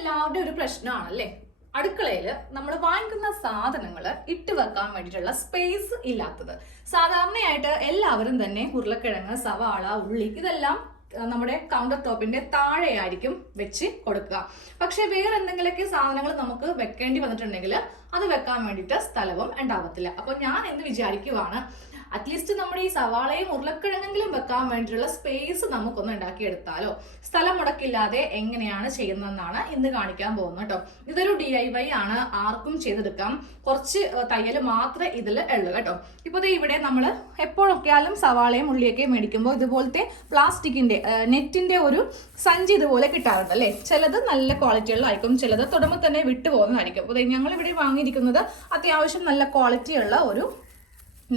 എല്ലാവരുടെയും ഒരു പ്രശ്നമാണല്ലേ, അടുക്കളയിൽ നമ്മൾ വാങ്ങിക്കുന്ന സാധനങ്ങൾ ഇട്ട് വെക്കാൻ വേണ്ടിയിട്ടുള്ള സ്പേസ് ഇല്ലാത്തത്. സാധാരണയായിട്ട് എല്ലാവരും തന്നെ ഉരുളക്കിഴങ്ങ്, സവാള, ഉള്ളി ഇതെല്ലാം നമ്മുടെ കൗണ്ടർ ടോപ്പിന്റെ താഴെയായിരിക്കും വെച്ച് കൊടുക്കുക. പക്ഷെ വേറെ എന്തെങ്കിലുമൊക്കെ സാധനങ്ങൾ നമുക്ക് വെക്കേണ്ടി വന്നിട്ടുണ്ടെങ്കിൽ അത് വെക്കാൻ വേണ്ടിയിട്ട് സ്ഥലവും ഉണ്ടാവത്തില്ല. അപ്പോൾ ഞാൻ എന്ന് വിചാരിക്കുവാണ്, അറ്റ്ലീസ്റ്റ് നമ്മുടെ ഈ സവാളയും ഉരുളക്കിഴങ്ങെങ്കിലും വെക്കാൻ വേണ്ടിയിട്ടുള്ള സ്പേസ് നമുക്കൊന്ന് ഉണ്ടാക്കിയെടുത്താലോ. സ്ഥലം മുടക്കില്ലാതെ എങ്ങനെയാണ് ചെയ്യുന്നതെന്നാണ് ഇന്ന് കാണിക്കാൻ പോകുന്നത് കേട്ടോ. ഇതൊരു DIY ആണ്, ആർക്കും ചെയ്തെടുക്കാം. കുറച്ച് തയ്യൽ മാത്രമേ ഇതിൽ ഉള്ളൂ കേട്ടോ. ഇപ്പോൾ ഇവിടെ നമ്മൾ എപ്പോഴൊക്കെയാലും സവാളയും ഉള്ളിയൊക്കെ മേടിക്കുമ്പോൾ ഇതുപോലത്തെ പ്ലാസ്റ്റിക്കിന്റെ നെറ്റിന്റെ ഒരു സഞ്ചി ഇതുപോലെ കിട്ടാറുണ്ട് അല്ലേ. ചിലത് നല്ല ക്വാളിറ്റിയുള്ളതായിരിക്കും, ചിലത് തൊടുമ്പോൾ തന്നെ വിട്ടുപോകുന്നതായിരിക്കും. അപ്പോൾ ഞങ്ങൾ ഇവിടെ വാങ്ങിയിരിക്കുന്നത് അത്യാവശ്യം നല്ല ക്വാളിറ്റിയുള്ള ഒരു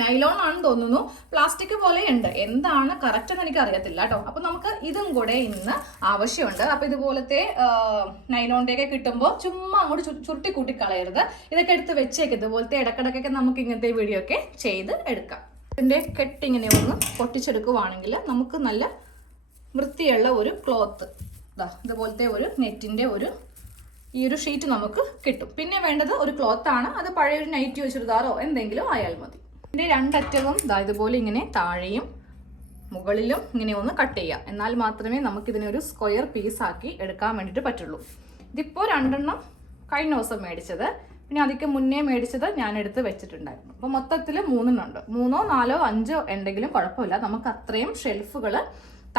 നൈലോൺ ആണെന്ന് തോന്നുന്നു. പ്ലാസ്റ്റിക് പോലെ ഉണ്ട്, എന്താണ് കറക്റ്റ് എന്ന് എനിക്ക് അറിയത്തില്ല കേട്ടോ. അപ്പൊ നമുക്ക് ഇതും കൂടെ ഇന്ന് ആവശ്യമുണ്ട്. അപ്പൊ ഇതുപോലത്തെ നൈലോണിന്റെ ഒക്കെ കിട്ടുമ്പോൾ ചുമ്മാ അങ്ങോട്ട് ചുരുട്ടി കൂട്ടി കളയരുത്. ഇതൊക്കെ എടുത്ത് വെച്ചേക്ക്. ഇതുപോലത്തെ ഇടക്കിടക്കൊക്കെ നമുക്ക് ഇങ്ങനത്തെ വീഡിയോ ഒക്കെ ചെയ്ത് എടുക്കാം. ഇതിന്റെ കെട്ടിങ്ങനെ ഒന്ന് പൊട്ടിച്ചെടുക്കുവാണെങ്കിൽ നമുക്ക് നല്ല വൃത്തിയുള്ള ഒരു ക്ലോത്ത് ഇതുപോലത്തെ ഒരു നെറ്റിന്റെ ഈ ഒരു ഷീറ്റ് നമുക്ക് കിട്ടും. പിന്നെ വേണ്ടത് ഒരു ക്ലോത്ത് ആണ്. അത് പഴയൊരു നൈറ്റിയോ ചുരിദാറോ എന്തെങ്കിലും ആയാൽ മതി. ഇതിന്റെ രണ്ടറ്റവും ഇതുപോലെ ഇങ്ങനെ താഴെയും മുകളിലും ഇങ്ങനെ ഒന്ന് കട്ട് ചെയ്യാം. എന്നാൽ മാത്രമേ നമുക്കിതിനെ ഒരു സ്ക്വയർ പീസാക്കി എടുക്കാൻ വേണ്ടിയിട്ട് പറ്റുള്ളൂ. ഇതിപ്പോൾ 2 എണ്ണം കഴിഞ്ഞ ദിവസം മേടിച്ചത്, പിന്നെ അതിക്ക് മുന്നേ മേടിച്ചത് ഞാൻ എടുത്ത് വെച്ചിട്ടുണ്ടായിരുന്നു. അപ്പോൾ മൊത്തത്തിൽ 3 എണ്ണം ഉണ്ട്. 3, 4, 5 എന്തെങ്കിലും കുഴപ്പമില്ല. നമുക്ക് അത്രയും ഷെൽഫുകൾ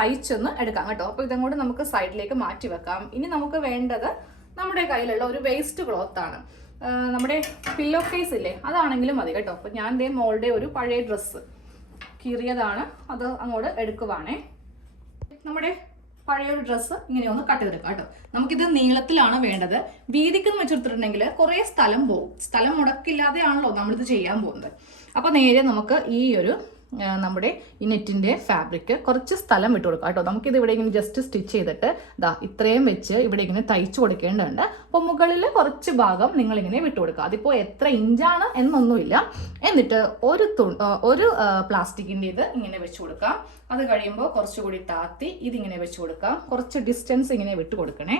തയ്ച്ചൊന്ന് എടുക്കാം കേട്ടോ. അപ്പോൾ ഇതും കൂടി നമുക്ക് സൈഡിലേക്ക് മാറ്റി വെക്കാം. ഇനി നമുക്ക് വേണ്ടത് നമ്മുടെ കയ്യിലുള്ള ഒരു വേസ്റ്റ് ക്ലോത്ത് ആണ്. നമ്മുടെ പില്ലോ കേസ് ഇല്ലേ, അതാണെങ്കിലും മതി കേട്ടോ. അപ്പോൾ ഞാൻ മോളുടെ ഒരു പഴയ ഡ്രസ്സ് കീറിയതാണ്, അത് അങ്ങോട്ട് എടുക്കുവാണേ. നമ്മുടെ പഴയൊരു ഡ്രസ്സ് ഇങ്ങനെ ഒന്ന് കട്ട് ചെയ്തെടുക്കാം കേട്ടോ. നമുക്കിത് നീളത്തിലാണ് വേണ്ടത്. വീതിക്കെന്ന് വെച്ചെടുത്തിട്ടുണ്ടെങ്കിൽ കുറേ സ്ഥലം പോകും. സ്ഥലം മുടക്കില്ലാതെയാണല്ലോ നമ്മളിത് ചെയ്യാൻ പോകുന്നത്. അപ്പോൾ നേരെ നമുക്ക് ഈ ഒരു നമ്മുടെ ഈ നെറ്റിന്റെ ഫാബ്രിക് കുറച്ച് സ്ഥലം വിട്ടു കൊടുക്കാം കേട്ടോ. നമുക്കിത് ഇവിടെ ഇങ്ങനെ ജസ്റ്റ് സ്റ്റിച്ച് ചെയ്തിട്ട് ഇത്രയും വെച്ച് ഇവിടെ ഇങ്ങനെ തയ്ച്ചു കൊടുക്കേണ്ടതുണ്ട്. അപ്പോൾ മുകളിൽ കുറച്ച് ഭാഗം നിങ്ങളിങ്ങനെ വിട്ടു കൊടുക്കുക. അതിപ്പോൾ എത്ര ഇഞ്ചാണ് എന്നൊന്നുമില്ല. എന്നിട്ട് ഒരു പ്ലാസ്റ്റിക്കിൻ്റെ ഇത് ഇങ്ങനെ വെച്ച് കൊടുക്കാം. അത് കഴിയുമ്പോൾ കുറച്ചുകൂടി താത്തി ഇതിങ്ങനെ വെച്ച് കൊടുക്കാം. കുറച്ച് ഡിസ്റ്റൻസ് ഇങ്ങനെ വിട്ടു കൊടുക്കണേ.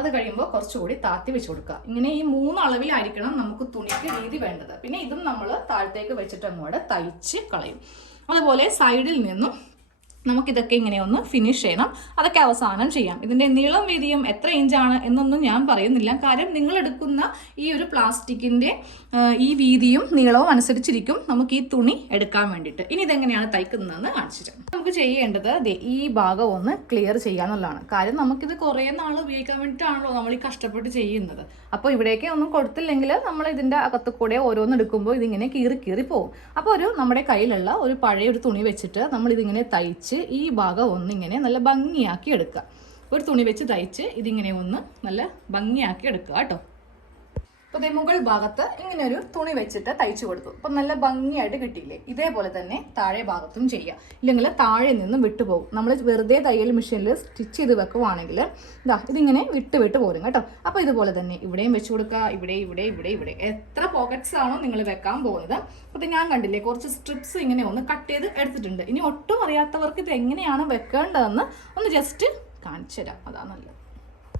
അത് കഴിയുമ്പോൾ കുറച്ചുകൂടി താത്തി വെച്ച് കൊടുക്കുക. ഇങ്ങനെ ഈ 3 അളവിലായിരിക്കണം നമുക്ക് തുണിക്ക് വീതി വേണ്ടത്. പിന്നെ ഇതും നമ്മൾ താഴത്തേക്ക് വെച്ചിട്ട് അങ്ങോട്ട് തയ്ച്ച് കളയും. അതുപോലെ സൈഡിൽ നിന്നും നമുക്കിതൊക്കെ ഇങ്ങനെ ഒന്ന് ഫിനിഷ് ചെയ്യണം. അതൊക്കെ അവസാനം ചെയ്യാം. ഇതിൻ്റെ നീളം വീതിയും എത്ര ഇഞ്ചാണ് എന്നൊന്നും ഞാൻ പറയുന്നില്ല. കാര്യം നിങ്ങൾ എടുക്കുന്ന ഈ ഒരു പ്ലാസ്റ്റിക്കിൻ്റെ ഈ വീതിയും നീളവും അനുസരിച്ചിരിക്കും നമുക്ക് ഈ തുണി എടുക്കാൻ വേണ്ടിയിട്ട്. ഇനി ഇതെങ്ങനെയാണ് തയ്ക്കുന്നതെന്ന് കാണിച്ചിട്ട് നമുക്ക് ചെയ്യേണ്ടത് ഈ ഭാഗം ഒന്ന് ക്ലിയർ ചെയ്യാന്നുള്ളതാണ്. കാര്യം നമുക്കിത് കുറേ നാൾ ഉപയോഗിക്കാൻ വേണ്ടിയിട്ടാണല്ലോ നമ്മൾ ഈ കഷ്ടപ്പെട്ട് ചെയ്യുന്നത്. അപ്പോൾ ഇവിടേക്ക് ഒന്നും കൊടുത്തില്ലെങ്കിൽ നമ്മൾ ഇതിൻ്റെ അകത്ത് കൂടെ ഓരോന്ന് എടുക്കുമ്പോൾ ഇതിങ്ങനെ കീറി പോകും. അപ്പോൾ നമ്മുടെ കയ്യിലുള്ള ഒരു പഴയ ഒരു തുണി വെച്ചിട്ട് നമ്മൾ ഇതിങ്ങനെ തയ്ച്ച് ഈ ഭാഗം ഒന്നിങ്ങനെ നല്ല ഭംഗിയാക്കി എടുക്കുക. ഒരു തുണി വെച്ച് തയ്ച്ച് ഇതിങ്ങനെ ഒന്ന് നല്ല ഭംഗിയാക്കി എടുക്കുക കേട്ടോ. അപ്പോൾ മുകൾ ഭാഗത്ത് ഇങ്ങനെ ഒരു തുണി വെച്ചിട്ട് തയ്ച്ചു കൊടുത്തു. അപ്പം നല്ല ഭംഗിയായിട്ട് കിട്ടിയില്ലേ. ഇതേപോലെ തന്നെ താഴെ ഭാഗത്തും ചെയ്യുക. ഇല്ലെങ്കിൽ താഴെ നിന്നും വിട്ടുപോകും. നമ്മൾ വെറുതെ തയ്യൽ മെഷീനിൽ സ്റ്റിച്ച് ചെയ്ത് വെക്കുവാണെങ്കിൽ ഇതിങ്ങനെ വിട്ട് പോരും കേട്ടോ. അപ്പോൾ ഇതുപോലെ തന്നെ ഇവിടെയും വെച്ച് കൊടുക്കുക. ഇവിടെ എത്ര പോക്കറ്റ്സ് ആണോ നിങ്ങൾ വെക്കാൻ പോകുന്നത്. അപ്പോൾ ഞാൻ കണ്ടില്ലേ, കുറച്ച് സ്ട്രിപ്സ് ഇങ്ങനെ ഒന്ന് കട്ട് ചെയ്ത് എടുത്തിട്ടുണ്ട്. ഇനി ഒട്ടും അറിയാത്തവർക്ക് ഇത് എങ്ങനെയാണ് വെക്കേണ്ടതെന്ന് ഒന്ന് ജസ്റ്റ് കാണിച്ചു തരാം. അതാണ് നല്ലത്.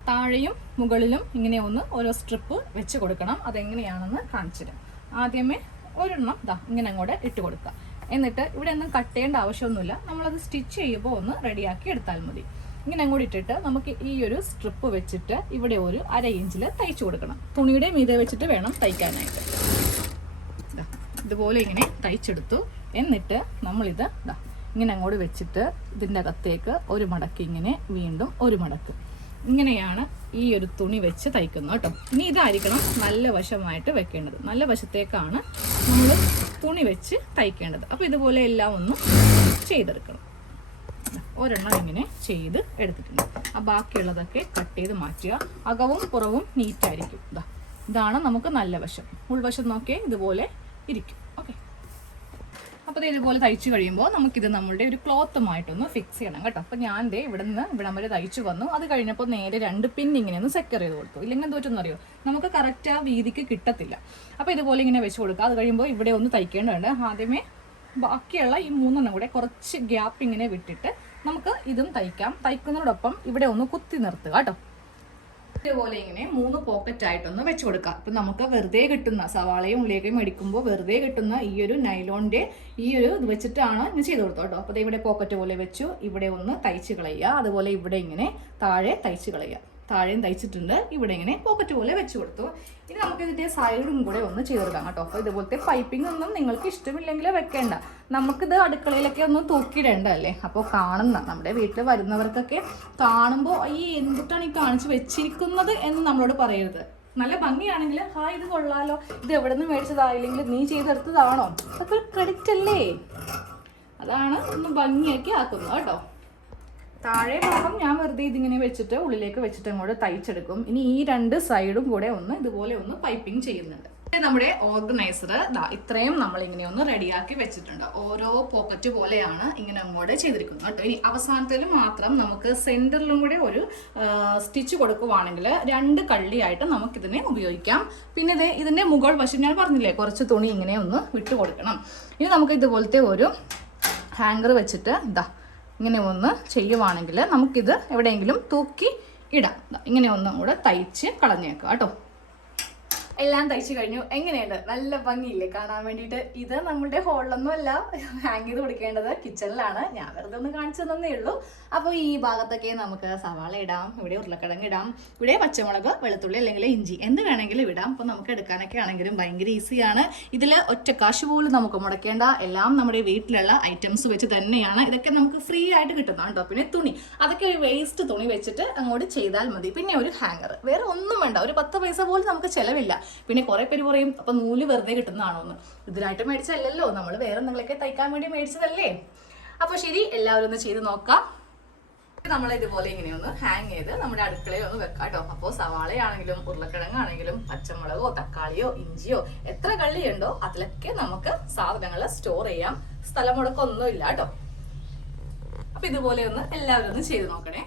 താഴെയും മുകളിലും ഇങ്ങനെ ഒന്ന് ഓരോ സ്ട്രിപ്പ് വെച്ച് കൊടുക്കണം. അതെങ്ങനെയാണെന്ന് കാണിച്ചു തരാം. ആദ്യമേ ഒരെണ്ണം ഇങ്ങനെ അങ്ങോട്ട് ഇട്ട് കൊടുക്കുക. എന്നിട്ട് ഇവിടെ ഒന്നും കട്ട് ചെയ്യേണ്ട ആവശ്യമൊന്നുമില്ല. നമ്മളത് സ്റ്റിച്ച് ചെയ്യുമ്പോൾ ഒന്ന് റെഡിയാക്കി എടുത്താൽ മതി. ഇങ്ങനെ അങ്ങോട്ട് ഇട്ടിട്ട് നമുക്ക് ഈ ഒരു സ്ട്രിപ്പ് വെച്ചിട്ട് ഇവിടെ ഒരു 1/2 ഇഞ്ചിൽ തയ്ച്ചു കൊടുക്കണം. തുണിയുടെ മീതെ വെച്ചിട്ട് വേണം തയ്ക്കാനായിട്ട്. ഇതുപോലെ ഇങ്ങനെ തയ്ച്ചെടുത്തു. എന്നിട്ട് നമ്മളിത് ഇങ്ങനെ അങ്ങോട്ട് വെച്ചിട്ട് ഇതിൻ്റെ അകത്തേക്ക് ഒരു മടക്ക്, ഇങ്ങനെ വീണ്ടും ഒരു മടക്ക്, ഇങ്ങനെയാണ് ഈ ഒരു തുണി വെച്ച് തയ്ക്കുന്നത് കേട്ടോ. ഇനി ഇതായിരിക്കണം നല്ല വശമായിട്ട് വെക്കേണ്ടത്. നല്ല വശത്തേക്കാണ് നമ്മൾ തുണി വെച്ച് തയ്ക്കേണ്ടത്. അപ്പോൾ ഇതുപോലെ എല്ലാം ഒന്നും ചെയ്തെടുക്കണം. ഒരെണ്ണം ഇങ്ങനെ ചെയ്ത് എടുത്തിട്ടുണ്ട്. ആ ബാക്കിയുള്ളതൊക്കെ കട്ട് ചെയ്ത് മാറ്റുക. അകവും പുറവും നീറ്റായിരിക്കും. ഇതാണ് നമുക്ക് നല്ല വശം. ഉൾവശം നോക്കിയേ ഇതുപോലെ ഇരിക്കും. ഓക്കെ. അപ്പോൾ ഇതുപോലെ തയ്ച്ചു കഴിയുമ്പോൾ നമുക്കിത് നമ്മളുടെ ഒരു ക്ലോത്തുമായിട്ടൊന്ന് ഫിക്സ് ചെയ്യണം കേട്ടോ. അപ്പോൾ ഞാൻ ഇവിടെ നിന്ന് ഇവിടം വരെ തയ്ച്ചു വന്നു. അത് കഴിഞ്ഞപ്പോൾ നേരെ 2 പിൻ ഇങ്ങനെ ഒന്ന് സെക്യൂർ ചെയ്ത് കൊടുത്തു. ഇല്ലെങ്കിൽ എന്തോറ്റൊന്നും അറിയോ, നമുക്ക് കറക്റ്റ് ആ വീതിക്ക് കിട്ടത്തില്ല. അപ്പോൾ ഇതുപോലെ ഇങ്ങനെ വെച്ച് കൊടുക്കുക. അത് കഴിയുമ്പോൾ ഇവിടെ ഒന്ന് തയ്ക്കേണ്ടതുണ്ട്. ആദ്യമേ ബാക്കിയുള്ള ഈ 3 എണ്ണം കൂടെ കുറച്ച് ഗ്യാപ്പ് ഇങ്ങനെ വിട്ടിട്ട് നമുക്ക് ഇതും തയ്ക്കാം. തയ്ക്കുന്നതോടൊപ്പം ഇവിടെ ഒന്ന് കുത്തി നിർത്തുക കേട്ടോ. ഇതേപോലെ ഇങ്ങനെ 3 പോക്കറ്റ് ആയിട്ടൊന്ന് വെച്ച് കൊടുക്കാം. ഇപ്പം നമുക്ക് വെറുതെ കിട്ടുന്ന സവാളയും ഉള്ളിയൊക്കെയും മേടിക്കുമ്പോൾ വെറുതെ കിട്ടുന്ന ഈ ഒരു നൈലോണിൻ്റെ ഈ ഒരു ഇത് വെച്ചിട്ടാണ് ഇങ്ങനെ ചെയ്ത് കൊടുത്തത് കേട്ടോ. അപ്പോൾ ഇവിടെ പോക്കറ്റ് പോലെ വെച്ചു, ഇവിടെ ഒന്ന് തയ്ച്ച് കളയുക, അതുപോലെ ഇവിടെ ഇങ്ങനെ താഴെ തയ്ച്ച് കളയുക. താഴെയും തയ്ച്ചിട്ടുണ്ട്, ഇവിടെ ഇങ്ങനെ പോക്കറ്റ് പോലെ വെച്ച് കൊടുത്തു. ഇനി നമുക്ക് ഇതിൻ്റെ സൈഡും കൂടെ ഒന്ന് ചേർക്കാം കേട്ടോ. അപ്പോൾ ഇതുപോലത്തെ പൈപ്പിംഗ് ഒന്നും നിങ്ങൾക്ക് ഇഷ്ടമില്ലെങ്കിൽ വെക്കേണ്ട, നമുക്കിത് അടുക്കളയിലൊക്കെ ഒന്ന് തൂക്കിയിടേണ്ടതല്ലേ. അപ്പോൾ കാണുന്ന നമ്മുടെ വീട്ടിൽ വരുന്നവർക്കൊക്കെ കാണുമ്പോൾ ഈ എന്തിട്ടാണ് ഈ കാണിച്ച് വെച്ചിരിക്കുന്നത് എന്ന് നമ്മളോട് പറയരുത്. നല്ല ഭംഗിയാണെങ്കിൽ ഹായ് ഇത് കൊള്ളാലോ, ഇത് എവിടെ നിന്ന് മേടിച്ചതായില്ലെങ്കിൽ നീ ചെയ്തെടുത്തതാണോ, അതൊക്കെ ക്രെഡിറ്റ് അല്ലേ. അതാണ് ഒന്ന് ഭംഗിയാക്കി ആക്കുന്നത് കേട്ടോ. താഴെ ഭാഗം ഞാൻ വെറുതെ ഇതിങ്ങനെ വെച്ചിട്ട് ഉള്ളിലേക്ക് വെച്ചിട്ട് അങ്ങോട്ട് തയ്ച്ചെടുക്കും. ഇനി ഈ 2 സൈഡും കൂടെ ഒന്ന് ഇതുപോലെ ഒന്ന് പൈപ്പിംഗ് ചെയ്യുന്നുണ്ട്. നമ്മുടെ ഓർഗനൈസർ ഇത്രയും നമ്മളിങ്ങനെ ഒന്ന് റെഡിയാക്കി വെച്ചിട്ടുണ്ട്. ഓരോ പോക്കറ്റ് പോലെയാണ് ഇങ്ങനെ അങ്ങോട്ട് ചെയ്തിരിക്കുന്നത് കേട്ടോ. ഇനി അവസാനത്തിൽ മാത്രം നമുക്ക് സെൻറ്ററിലും കൂടെ ഒരു സ്റ്റിച്ച് കൊടുക്കുവാണെങ്കിൽ 2 കള്ളിയായിട്ട് നമുക്കിതിനെ ഉപയോഗിക്കാം. പിന്നെ ഇതിൻ്റെ മുകൾ വശം ഞാൻ പറഞ്ഞില്ലേ, കുറച്ച് തുണി ഇങ്ങനെ ഒന്ന് വിട്ട് കൊടുക്കണം. ഇനി നമുക്ക് ഇതുപോലത്തെ ഒരു ഹാങ്കർ വെച്ചിട്ട് ഇങ്ങനെ ഒന്ന് ചെയ്യുവാണെങ്കിൽ നമുക്കിത് എവിടെയെങ്കിലും തൂക്കി ഇടാം. ഇങ്ങനെ ഒന്നും കൂടെ തയ്ച്ച് കളഞ്ഞേക്കാം കേട്ടോ. എല്ലാം തയ്ച്ചു കഴിഞ്ഞു. എങ്ങനെയുണ്ട്? നല്ല ഭംഗിയില്ലേ കാണാൻ വേണ്ടിയിട്ട്? ഇത് നമ്മുടെ ഹോളിലൊന്നും അല്ല ഹാങ് ചെയ്ത് കൊടുക്കേണ്ടത്, കിച്ചണിലാണ്. ഞാൻ വെറുതെ ഒന്ന് കാണിച്ചു തന്നേ ഉള്ളൂ. അപ്പോൾ ഈ ഭാഗത്തൊക്കെ നമുക്ക് സവാള ഇടാം, ഇവിടെ ഉരുളക്കിഴങ്ങ് ഇടാം, ഇവിടെ പച്ചമുളക്, വെളുത്തുള്ളി അല്ലെങ്കിൽ ഇഞ്ചി എന്ത് വേണമെങ്കിലും ഇടാം. അപ്പോൾ നമുക്ക് എടുക്കാനൊക്കെ ആണെങ്കിലും ഭയങ്കര ഈസിയാണ്. ഇതിൽ ഒറ്റ കാശ് പോലും നമുക്ക് മുടക്കേണ്ട, എല്ലാം നമ്മുടെ വീട്ടിലുള്ള ഐറ്റംസ് വെച്ച് തന്നെയാണ്. ഇതൊക്കെ നമുക്ക് ഫ്രീ ആയിട്ട് കിട്ടുന്നതാണ് കേട്ടോ. പിന്നെ തുണി, അതൊക്കെ ഒരു വേസ്റ്റ് തുണി വെച്ചിട്ട് അങ്ങോട്ട് ചെയ്താൽ മതി. പിന്നെ ഒരു ഹാങ്ങർ, വേറെ ഒന്നും വേണ്ട. ഒരു 10 പൈസ പോലും നമുക്ക് ചിലവില്ല. പിന്നെ കുറെ പേര് പറയും അപ്പൊ നൂല് വെറുതെ കിട്ടുന്നതാണോ എന്ന്. ഇതിനായിട്ട് മേടിച്ചല്ലോ, നമ്മൾ വേറെ എന്തെങ്കിലുമൊക്കെ തയ്ക്കാൻ വേണ്ടി മേടിച്ചതല്ലേ. അപ്പോൾ ശരി, എല്ലാവരും ഒന്ന് ചെയ്ത് നോക്കാം. നമ്മൾ ഇതുപോലെ ഇങ്ങനെയൊന്ന് ഹാങ് ചെയ്ത് നമ്മുടെ അടുക്കളയിൽ ഒന്ന് വെക്കാം കേട്ടോ. അപ്പോൾ സവാളയാണെങ്കിലും ഉരുളക്കിഴങ്ങാണെങ്കിലും പച്ചമുളകോ തക്കാളിയോ ഇഞ്ചിയോ എത്ര കള്ളിയുണ്ടോ അതിലൊക്കെ നമുക്ക് സാധനങ്ങൾ സ്റ്റോർ ചെയ്യാം. സ്ഥലം മുടക്കൊന്നും ഇല്ല കേട്ടോ. അപ്പൊ ഇതുപോലെ ഒന്ന് എല്ലാവരും ഒന്ന് ചെയ്ത് നോക്കണേ.